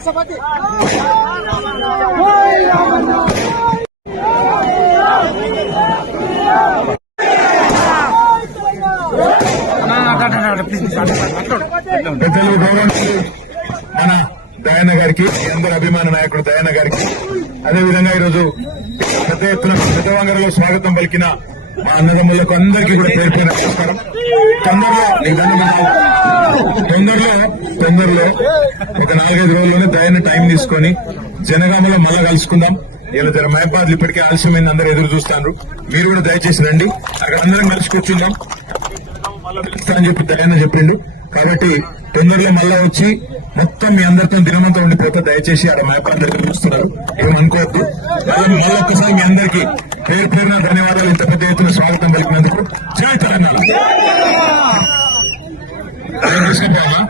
మన దయాన్న గారికి, అందరి అభిమాన నాయకుడు దయాన్న గారికి, అదేవిధంగా ఈరోజు పెద్ద ఎత్తున పెద్దవంగరలో స్వాగతం పలికిన మా అన్నదమ్ములకు అందరికీ కూడా పేరు పేరు నమస్కారం. తొందరలో ఒక 4-5 రోజుల్లోనే దయాన్న టైం తీసుకొని జనగామలో మళ్ళా కలుసుకుందాం. ఇలా జర మహబాద్ ఇప్పటికే ఆలస్యమైంది, అందరూ ఎదురు చూస్తారు. మీరు కూడా దయచేసి రండి, అక్కడ అందరం కలిసి కూర్చుందాం అని చెప్పి దయాన్న చెప్పిండు. కాబట్టి తొందరలో మళ్ళా వచ్చి మొత్తం మీ అందరితో దినమంతా ఉండిపోతే దయచేసి అక్కడ మహబాద్ దగ్గర చూస్తున్నారు, ఏమనుకోవద్దు. మళ్ళీ ఒక్కసారి మీ అందరికీ పేరు పేరున ధన్యవాదాలు. ఇంత పెద్ద ఎత్తున స్వాగతం పలికినందుకు జై తెలంగాణ. తీసుకుంటామా